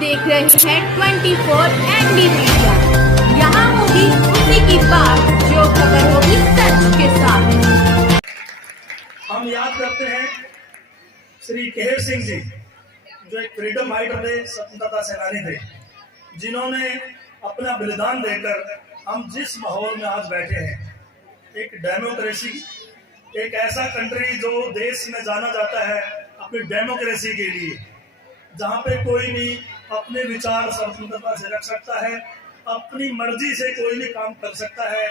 देख रहे हैं 24 ND मीडिया। यहाँ होगी उसी की बात जो खबर होगी सच के साथ। हम याद करते हैं श्री केहर सिंह जी, जो एक फ्रीडम फाइटर थे, स्वतंत्रता सेनानी थे, जिन्होंने अपना बलिदान देकर हम जिस माहौल में आज बैठे हैं, एक डेमोक्रेसी, एक ऐसा कंट्री जो देश में जाना जाता है अपनी डेमोक्रेसी के लिए, जहाँ पे कोई भी अपने विचार स्वतंत्रता से रख सकता है, अपनी मर्जी से कोई भी काम कर सकता है,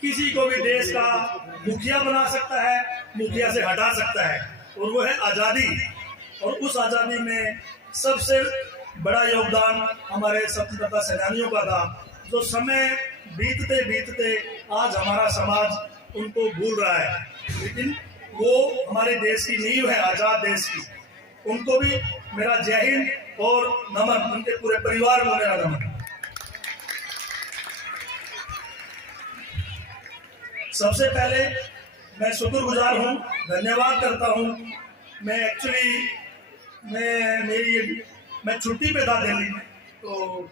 किसी को भी देश का मुखिया बना सकता है, मुखिया से हटा सकता है, और वो है आज़ादी। और उस आज़ादी में सबसे बड़ा योगदान हमारे स्वतंत्रता सेनानियों का था, जो समय बीतते बीतते आज हमारा समाज उनको भूल रहा है, लेकिन वो हमारे देश की नींव है, आज़ाद देश की। उनको भी मेरा जय हिंद और नमन, उनके पूरे परिवार को मेरा नमन। सबसे पहले मैं शुक्रगुजार हूँ, धन्यवाद करता हूँ। मैं छुट्टी पे था दिल्ली में, तो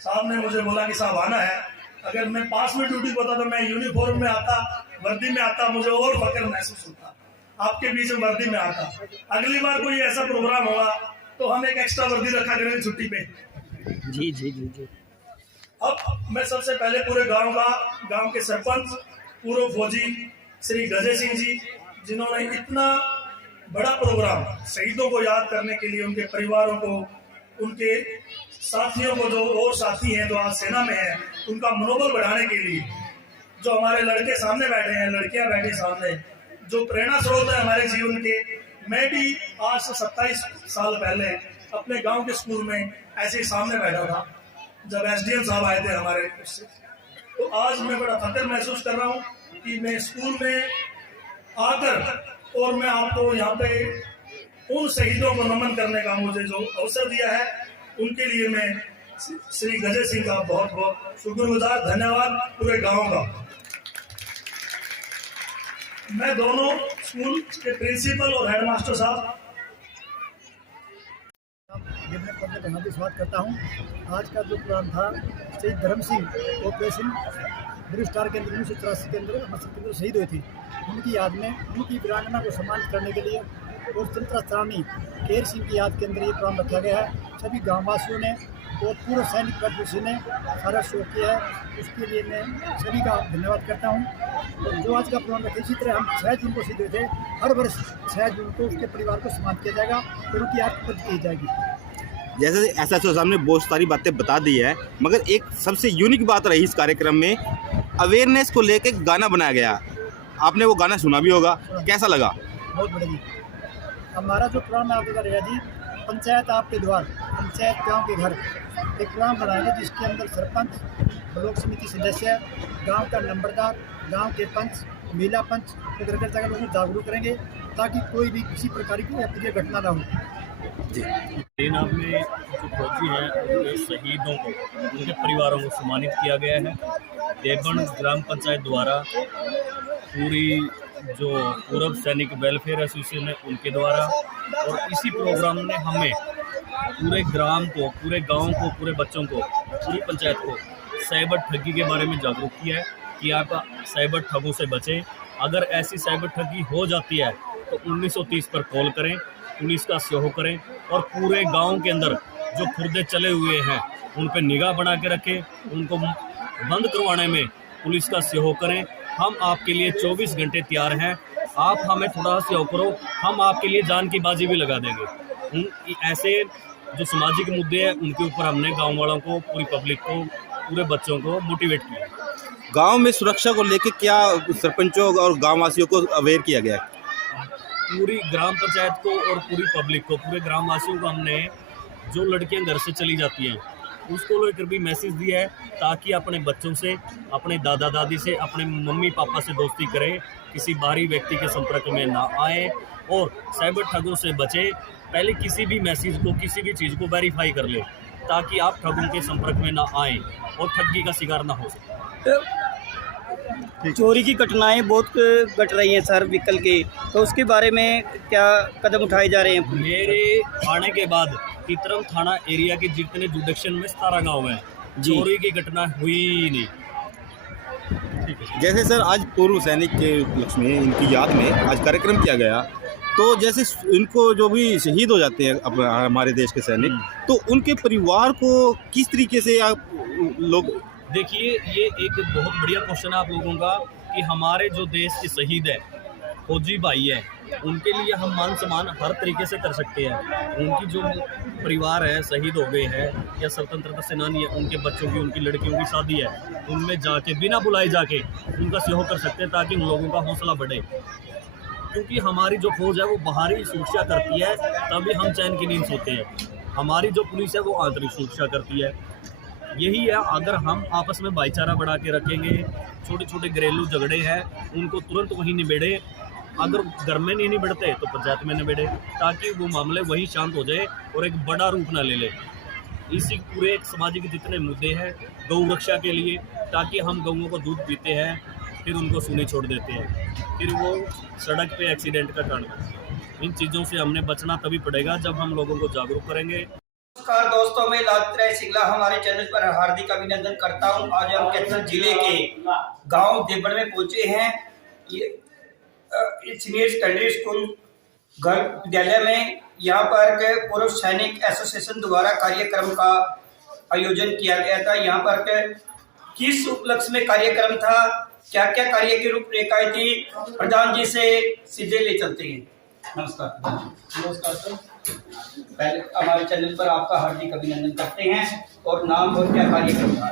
साहब ने मुझे बोला कि साहब आना है। अगर मैं पास में ड्यूटी होता तो मैं यूनिफॉर्म में आता, वर्दी में आता, मुझे और फक्र महसूस होता, आपके बीच में वर्दी में आता। अगली बार कोई ऐसा प्रोग्राम होगा तो हम एक एक्स्ट्रा वर्दी रखा करेंगे छुट्टी पे। जी जी जी जी। अब मैं सबसे पहले पूरे गांव के सरपंच, पूर्व फौजी श्री गजे सिंह जी, जिन्होंने इतना बड़ा प्रोग्राम शहीदों को याद करने के लिए, उनके परिवारों को, उनके साथियों को, जो और साथी हैं जो आज सेना में हैं, उनका मनोबल बढ़ाने के लिए, जो हमारे लड़के सामने बैठे हैं, लड़कियां बैठी सामने, जो प्रेरणा स्रोत है हमारे जीवन के। मैं भी आज से 27 साल पहले अपने गांव के स्कूल में ऐसे ही सामने बैठा था, जब SDM साहब आए थे हमारे उससे। तो आज मैं बड़ा फख्र महसूस कर रहा हूँ कि मैं स्कूल में आकर, और मैं आपको यहाँ पे उन शहीदों को नमन करने का मुझे जो अवसर दिया है, उनके लिए मैं श्री गजे सिंह का बहुत बहुत शुक्रगुजार, धन्यवाद पूरे गांव का। मैं दोनों स्कूल के प्रिंसिपल और हेडमास्टर साहब स्वागत करता हूँ। आज का जो प्रोग्राम था शहीद धर्म सिंह ऑपरेशन ब्लू स्टार के अंदर 1983 के अंदर अमृतसर के अंदर शहीद हुए थे, उनकी याद में उनकी वीरांगना को सम्मानित करने के लिए और स्वतंत्रता सेनानी केहर सिंह की याद के अंदर ये प्रोग्राम रखा गया है। सभी गाँववासियों ने और पूर्व सैनिक फेडरेशन ने सारा शो किया है, उसके लिए मैं सभी का धन्यवाद करता हूँ। और जो आज का प्रोग्राम रखे, इसी तरह हम 6 जून को शहीद हुए थे, हर वर्ष 6 जून को उसके परिवार को सम्मानित किया जाएगा और उनकी याद प्रकट की जाएगी। जैसे SHO साहब ने बहुत सारी बातें बता दी है, मगर एक सबसे यूनिक बात रही इस कार्यक्रम में, अवेयरनेस को लेकर गाना बनाया गया। आपने वो गाना सुना भी होगा, कैसा लगा? बहुत बढ़िया। हमारा जो प्रोग्राम आपका रहेगा जी, पंचायत आपके द्वार, पंचायत गांव के घर, एक प्रोग्राम बनाएंगे जिसके अंदर सरपंच, ब्लॉक समिति सदस्य, गांव का नंबरदार, गांव के पंच, महिला पंच को घर घर जाकर लोगों को जागरूक करेंगे, ताकि कोई भी किसी प्रकार की अप्रिय घटना ना हो। सेना में जो फौजी हैं, उनके शहीदों को, उनके परिवारों को सम्मानित किया गया है। देवबन ग्राम पंचायत द्वारा, पूरी जो पूर्व सैनिक वेलफेयर एसोसिएशन है उनके द्वारा, और इसी प्रोग्राम ने हमें पूरे ग्राम को, पूरे गांव को, पूरे बच्चों को, पूरी पंचायत को साइबर ठगी के बारे में जागरूक किया है कि आप साइबर ठगों से बचें। अगर ऐसी साइबर ठगी हो जाती है तो 1930 पर कॉल करें, पुलिस का सहयोग करें, और पूरे गांव के अंदर जो खुर्दे चले हुए हैं उन पर निगाह बना के रखें, उनको बंद करवाने में पुलिस का सहयोग करें। हम आपके लिए 24 घंटे तैयार हैं, आप हमें थोड़ा सहयोग करो, हम आपके लिए जान की बाजी भी लगा देंगे। ऐसे जो सामाजिक मुद्दे हैं उनके ऊपर हमने गाँव वालों को, पूरी पब्लिक को, पूरे बच्चों को मोटिवेट किया। गांव में सुरक्षा को लेकर क्या सरपंचों और गांववासियों को अवेयर किया गया है? पूरी ग्राम पंचायत को और पूरी पब्लिक को, पूरे ग्रामवासियों को हमने, जो लड़कियां घर से चली जाती हैं उसको लेकर भी मैसेज दिया है, ताकि अपने बच्चों से, अपने दादा दादी से, अपने मम्मी पापा से दोस्ती करें, किसी बाहरी व्यक्ति के संपर्क में ना आए और साइबर ठगों से बचें। पहले किसी भी मैसेज को, किसी भी चीज़ को वेरीफाई कर लें, ताकि आप ठगों के संपर्क में ना आएँ और ठगी का शिकार ना हो सके। चोरी की घटनाएं बहुत घट रही हैं सर व्हीकल की, तो उसके बारे में क्या कदम उठाए जा रहे हैं? मेरे आने के बाद चित्रम थाना एरिया के जितने जुडिक्शन में 17 गाँव हैं, चोरी की घटना हुई ही नहीं। जैसे सर आज पूर्व सैनिक के उपलक्ष्य में इनकी याद में आज कार्यक्रम किया गया, तो जैसे इनको जो भी शहीद हो जाते हैं हमारे देश के सैनिक, तो उनके परिवार को किस तरीके से आप लोग? देखिए, ये एक बहुत बढ़िया क्वेश्चन है आप लोगों का कि हमारे जो देश के शहीद है, फौजी भाई है, उनके लिए हम मान सम्मान हर तरीके से कर सकते हैं। उनकी जो परिवार है शहीद हो गए हैं या स्वतंत्रता सेनानी है, उनके बच्चों की, उनकी लड़कियों की शादी है, उनमें जाके बिना बुलाए जाके उनका सहयोग कर सकते हैं ताकि उन लोगों का हौसला बढ़े। क्योंकि हमारी जो फौज है वो बाहरी सुरक्षा करती है, तभी हम चैन की नींद सोते हैं। हमारी जो पुलिस है वो आंतरिक सुरक्षा करती है। यही है, अगर हम आपस में भाईचारा बढ़ा के रखेंगे, छोटे छोटे घरेलू झगड़े हैं उनको तुरंत वहीं निबेड़े, अगर घर में नहीं निबड़ते तो पंचायत में निबेड़े, ताकि वो मामले वहीं शांत हो जाए और एक बड़ा रूप ना ले ले। इसी पूरे एक सामाजिक जितने मुद्दे हैं गौ रक्षा के लिए, ताकि हम गौओं को दूध पीते हैं फिर उनको सूनी छोड़ देते हैं, फिर वो सड़क पे एक्सीडेंट का कारण है। इन चीज़ों से हमने बचना तभी पड़ेगा जब हम लोगों को जागरूक करेंगे। नमस्कार दोस्तों, मैं लालराय सिंगला हमारे चैनल पर हार्दिक अभिनंदन करता हूं। आज हम कैथल जिले के गांव देवड़ में पहुंचे हैं। ये सीनियर सेकेंडरी स्कूल गर्ग विद्यालय में यहाँ पर पूर्व सैनिक एसोसिएशन द्वारा कार्यक्रम का आयोजन किया गया था। यहाँ पर किस उपलक्ष्य में कार्यक्रम था, क्या क्या कार्य की रूपरेखाएं थी, प्रधान जी से सीधे ले चलते हैं। नमस्कार। नमस्कार सर। पहले हमारे चैनल पर आपका हार्दिक अभिनंदन करते हैं और नाम और क्या कार्यक्रम था।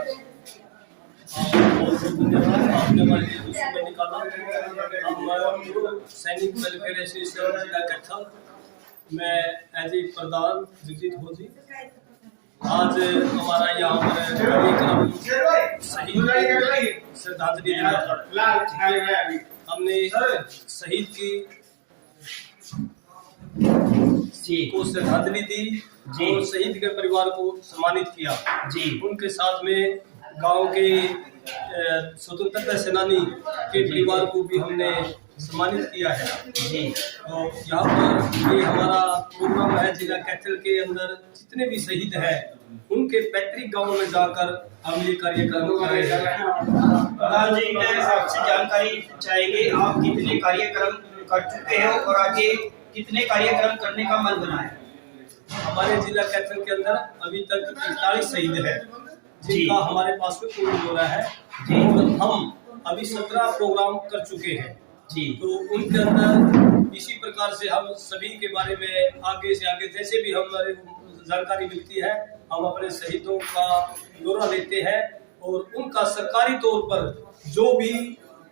आपने हमारे लिए जो समय निकाला। हम सैनिक वेलफेयर एसोसिएशन जिला कैथल में एज ए प्रधान जगजीत हो जी, आज हमारा यहाँ पर कार्यक्रम श्रद्धांजलि देना था। हमने शहीद को श्रद्धांजलि दी और शहीद के परिवार को सम्मानित किया जी। उनके साथ में गांव के स्वतंत्रता सेनानी के परिवार को भी हमने सम्मानित किया है जी। तो यहाँ पर ये हमारा प्रोग्राम है, जिला कैथल के अंदर जितने भी शहीद हैं उनके पैतृक गांव में जाकर हम ये कार्यक्रम कर रहे हैं। प्रधान जी, मैं आपसे जानकारी चाहेंगे, आप कितने कार्यक्रम कर चुके हो और आगे कितने कार्यक्रम करने का मन बना है? हमारे जिला कैथल के अंदर अभी तक 41 शहीद है जिनका हमारे पास में पूर्ण हो रहा है और हम अभी 17 प्रोग्राम कर चुके हैं जी। तो उनके अंदर इसी प्रकार से हम सभी के बारे में आगे से आगे जैसे भी हमारे जानकारी मिलती है हम अपने शहीदों का ब्यौरा लेते हैं और उनका सरकारी तौर पर जो भी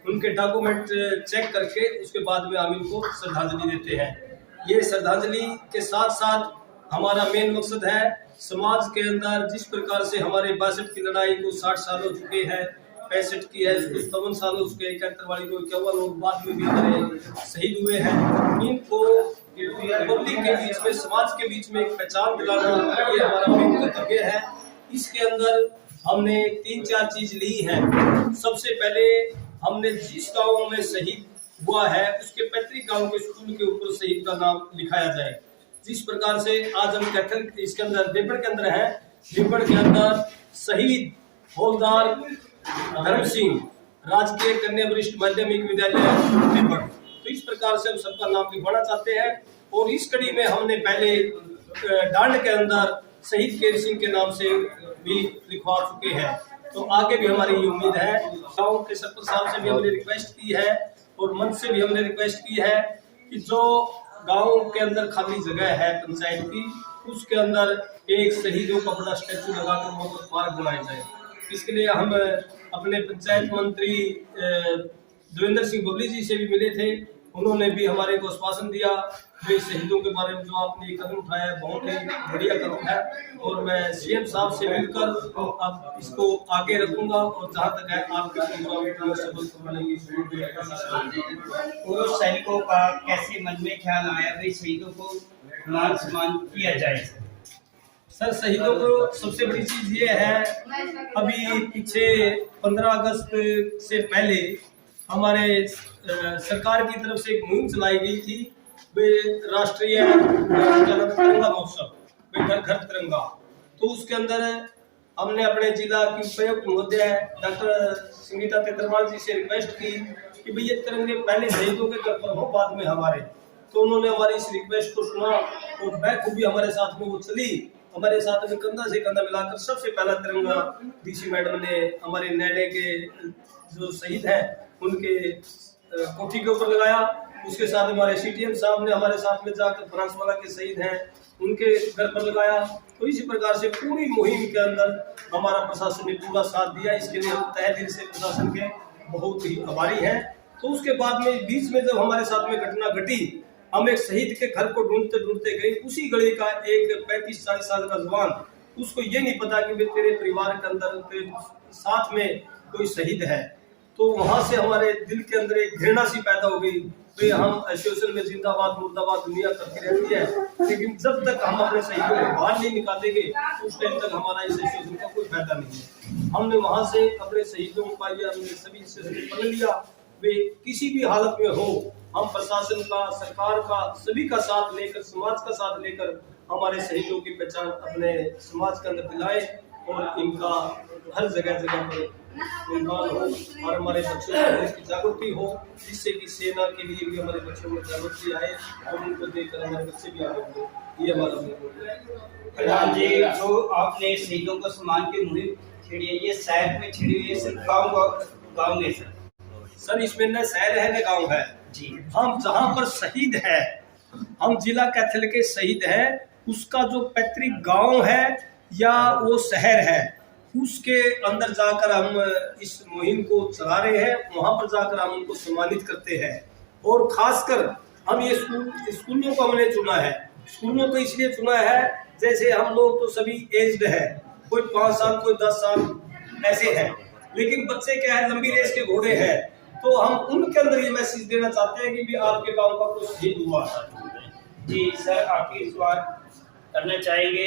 उनके डॉक्यूमेंट चेक करके उसके बाद में हम इनको श्रद्धांजलि देते हैं। ये श्रद्धांजलि के साथ साथ हमारा मेन मकसद है समाज के अंदर जिस प्रकार से हमारे 62 की लड़ाई को 60 साल हो चुके हैं, 65 की है, 57 साल उसके 71 वाली को 51 और बाद में भी हमारे शहीद हुए हैं, इनको पब्लिक के बीच में समाज के बीच में एक पहचान दिलाना ये हमारा मेन कर्तव्य है। इसके अंदर हमने 3-4 चीज ली है। सबसे पहले हमने जिस गाँव में शहीद हुआ है उसके पैतृक गांव के स्कूल के ऊपर शहीद का नाम लिखाया जाए। जिस प्रकार से आज हम कैथल इसके अंदर देवड़ के अंदर है, देवड़ के अंदर शहीद हौलदार धर्म सिंह राजकीय कन्या वरिष्ठ माध्यमिक विद्यालय देवड़, तो इस प्रकार से हम सबका नाम लिखवाना चाहते हैं। और इस कड़ी में हमने पहले डांड के अंदर शहीद केर सिंह के नाम से भी लिखवा चुके हैं। तो आगे भी हमारी ये उम्मीद है। गाँव के सरपंच साहब से भी हमने रिक्वेस्ट की है और मंच से भी हमने रिक्वेस्ट की है कि जो गांव के अंदर खाली जगह है पंचायत की, उसके अंदर एक शहीदों का बड़ा स्टैचू लगाकर मोटर पार्क बनाया जाए। इसके लिए हम अपने पंचायत मंत्री देवेंद्र सिंह बबली जी से भी मिले थे, उन्होंने भी हमारे को आश्वासन दिया। वे शहीदों के बारे में जो आपने कदम उठाया है बहुत ही बढ़िया कदम है और मैं सीएम साहब से मिलकर अब इसको आगे रखूंगा और जहाँ तक है आपके पूर्व सैनिकों का कैसे मन में ख्याल आया भाई शहीदों को मान सम्मान किया जाए? सर, शहीदों को सबसे बड़ी चीज ये है, अभी पीछे 15 अगस्त से पहले हमारे सरकार की तरफ से एक मुहिम चलाई गई थी, वे राष्ट्रीय तिरंगा महोत्सव, वे घर घर तिरंगा। तो उसके अंदर हमने अपने जिला की उपायुक्त महोदय डॉक्टर संगीता तेतरवाल जी से रिक्वेस्ट की कि भाई ये तिरंगे पहले शहीदों के घर पर हो, बाद में हमारे। तो उन्होंने हमारी इस रिक्वेस्ट को सुना और बखूबी हमारे साथ में वो चली, हमारे साथ में कंधा से कंधा मिलाकर सबसे पहला तिरंगा डीसी मैडम ने हमारे नैने के जो शहीद हैं उनके कोठी के ऊपर लगाया। उसके साथ हमारे सीटीएम साहब ने हमारे साथ में जाकर फ्रांसवाला के शहीद हैं उनके घर पर लगाया। तो इसी प्रकार से पूरी मुहिम के अंदर हमारा प्रशासन ने पूरा साथ दिया। इसके लिए हम तहे दिल से प्रशासन के बहुत ही आभारी हैं। तो उसके बाद में बीच में जब हमारे साथ में घटना घटी, हम एक शहीद के घर को ढूंढते ढूंढते गए। उसी गली का एक 35-40 साल का जवान, उसको ये नहीं पता कि तेरे परिवार के अंदर तेरे साथ में कोई शहीद है। तो वहां से हमारे दिल के अंदर एक घृणा सी पैदा हो गई। तो हम एसोसिएशन में जिंदाबाद मुर्दाबाद दुनिया करती रहती है, लेकिन जब तक हम अपने शहीदों को बाहर नहीं निकालेंगे उस टाइम तक हमारा इस एसोसिएशन का कोई फायदा नहीं है। हमने वहां से अपने शहीदों का हमने सभी से पढ़ लिया, वे किसी भी हालत में हो, हम प्रशासन का, सरकार का, सभी का साथ लेकर, समाज का साथ लेकर हमारे शहीदों की पहचान अपने समाज के अंदर दिलाए और इनका हर जगह जगह पर उन्मान हो और हमारे बच्चों में इसकी जागृति हो, जिससे कि सेना के लिए भी हमारे बच्चों में जागृति आए और उनको देखकर हमारे बच्चे भी आगे बढ़े। ये हमारा प्रधान जी, जो आपने शहीदों को सम्मान की मुहिम छेड़ी है, ये शहर में छेड़ी हुई है सिर्फ गाँव में सर, इसमें न शहर है न गाँव है जी। हम जहाँ पर शहीद है, हम जिला कैथल के शहीद है, उसका जो पैतृक गांव है या वो शहर है, उसके अंदर जाकर हम इस मुहिम को चला रहे हैं। वहां पर जाकर हम उनको सम्मानित करते हैं और खासकर हम ये स्कूलों को हमने चुना है। स्कूलों को इसलिए चुना है, जैसे हम लोग तो सभी एज्ड है, कोई 5 साल कोई 10 साल ऐसे हैं, लेकिन बच्चे क्या है लंबी रेस के घोड़े हैं। तो हम उनके अंदर ये मैसेज देना चाहते हैं कि भी आपके गांव का कोई शहीद हुआ। जी सर, आपकी सवाल करना चाहेंगे,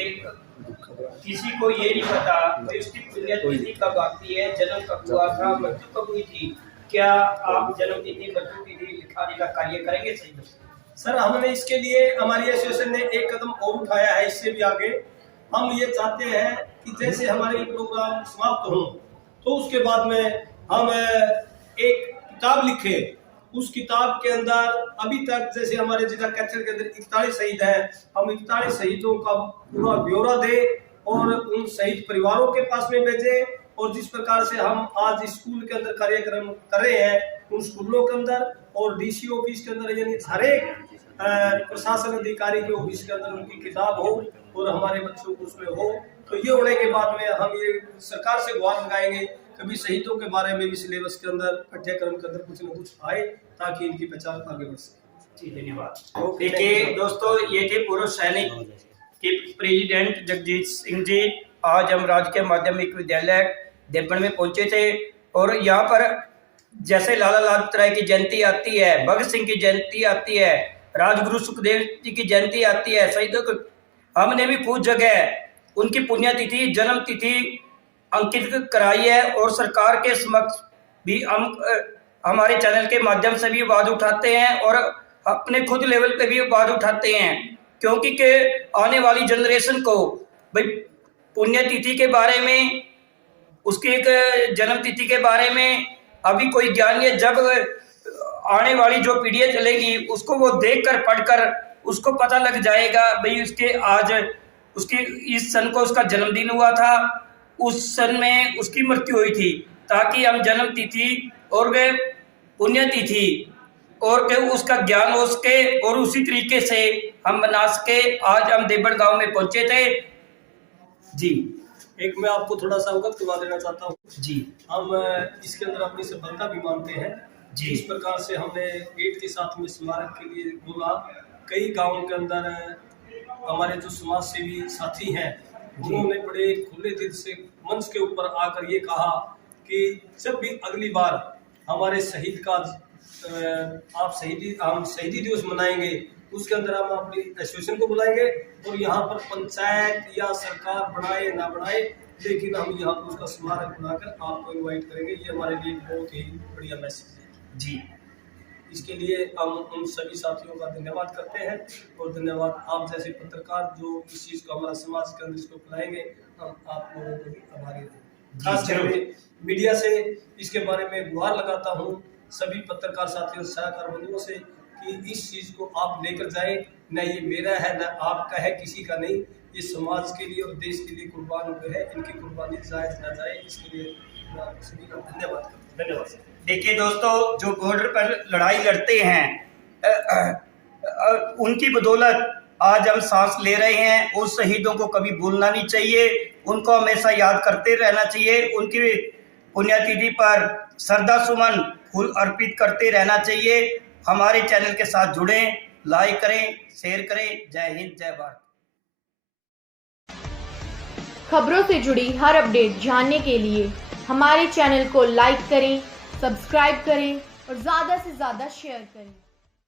किसी को ये नहीं पता कि उसकी पुण्यतिथि कब आती है, जन्म कब हुआ था, मृत्यु कब हुई थी। क्या आप जन्म तिथि मृत्यु तिथि लिखाने का कार्य करेंगे? सही सर, हमने इसके लिए हमारी एसोसिएशन ने एक कदम और उठाया है। इससे भी आगे हम ये चाहते हैं कि जैसे हमारे प्रोग्राम समाप्त हो तो उसके बाद में हम एक किताब लिखें। उस किताब के अंदर अभी तक जैसे हमारे जिला कैथल के अंदर 41 शहीद हैं, हम 41 शहीदों का पूरा ब्यौरा दें और उन शहीद परिवारों के पास में भेजें। और जिस प्रकार से हम आज स्कूल के अंदर कार्यक्रम कर रहे हैं, उन स्कूलों के अंदर और डीसी ऑफिस के अंदर, यानी हर एक प्रशासन अधिकारी के ऑफिस के अंदर उनकी किताब हो और हमारे बच्चों को उसमें हो। तो ये होने के बाद में हम ये सरकार से गुहार लगाएंगे कभी शहीदों के बारे में भी सिलेबस के अंदर, पाठ्यक्रम के अंदर कुछ न कुछ आए ताकि इनकी पहचान आगे बढ़ सके। जी, धन्यवाद। देखिए दोस्तों, ये थे पूर्व सैनिक के प्रेसिडेंट जगजीत सिंह जी। आज हम राजकीय माध्यमिक विद्यालय देवबन में पहुंचे थे और यहाँ पर जैसे लाला लाजपत राय की जयंती आती है, भगत सिंह की जयंती आती है, राजगुरु सुखदेव जी की जयंती आती है, शहीदों को हमने भी कुछ जगह उनकी पुण्यतिथि, जन्म तिथि अंकित कराई है और सरकार के समक्ष भी हम हमारे चैनल के माध्यम से भी आवाज उठाते हैं और अपने खुद लेवल पे भी आवाज उठाते हैं, क्योंकि के आने वाली जनरेशन को भाई पुण्यतिथि के बारे में, उसकी एक जन्म तिथि के बारे में अभी कोई ज्ञान नहीं है। जब आने वाली जो पीढ़ियाँ चलेगी उसको वो देखकर पढ़कर उसको पता लग जाएगा भाई उसके आज उसकी इस सन को उसका जन्मदिन हुआ था, उस सन में उसकी मृत्यु हुई थी, ताकि हम जन्म तिथि और वे पुण्यतिथि और के उसका ज्ञान हो सके और उसी तरीके से हम बना सके। आज हम देवबन गांव में पहुंचे थे। जी, एक मैं आपको थोड़ा सा अवगत करवा देना चाहता हूँ जी। हम इसके अंदर अपनी सफलता भी मानते हैं जी। इस प्रकार से हमने गेट के साथ में स्मारक के लिए बोला। कई गाँव के अंदर हमारे जो समाज सेवी साथी हैं उन्होंने बड़े खुले दिल से मंच के ऊपर आकर ये कहा कि जब भी अगली बार हमारे शहीद का हम शहीदी दिवस मनाएंगे, उसके अंदर हम अपनी एसोसिएशन को बुलाएंगे और यहाँ पर पंचायत या सरकार बनाए ना बनाए, लेकिन हम यहाँ पर उसका स्मारक बनाकर आपको इनवाइट करेंगे। ये हमारे लिए बहुत ही बढ़िया मैसेज है। जी, इसके लिए हम उन सभी साथियों का धन्यवाद करते हैं और धन्यवाद आप जैसे पत्रकार जो इस चीज़ को हमारा समाज के अंदर इसको फैलाएंगे, हम आप लोगों को भी आभारी हैं। खास करके मीडिया से इसके बारे में गुहार लगाता हूँ सभी पत्रकार साथियों सहकार बंधुओं से कि इस चीज़ को आप लेकर जाएं, न ये मेरा है न आपका है, किसी का नहीं, ये समाज के लिए और देश के लिए कुर्बान हुए हैं, इनकी कुर्बानी जायज़ न जाए, इसके लिए मैं आप सभी का धन्यवाद करता हूँ। धन्यवाद सर। देखिए दोस्तों, जो बॉर्डर पर लड़ाई लड़ते हैं उनकी बदौलत आज हम सांस ले रहे हैं। उन शहीदों को कभी भूलना नहीं चाहिए, उनको हमेशा याद करते रहना चाहिए, उनकी पुण्यतिथि पर श्रद्धा सुमन फूल अर्पित करते रहना चाहिए। हमारे चैनल के साथ जुड़ें, लाइक करें, शेयर करें। जय हिंद, जय भारत। खबरों से जुड़ी हर अपडेट जानने के लिए हमारे चैनल को लाइक करें, सब्सक्राइब करें और ज़्यादा से ज़्यादा शेयर करें।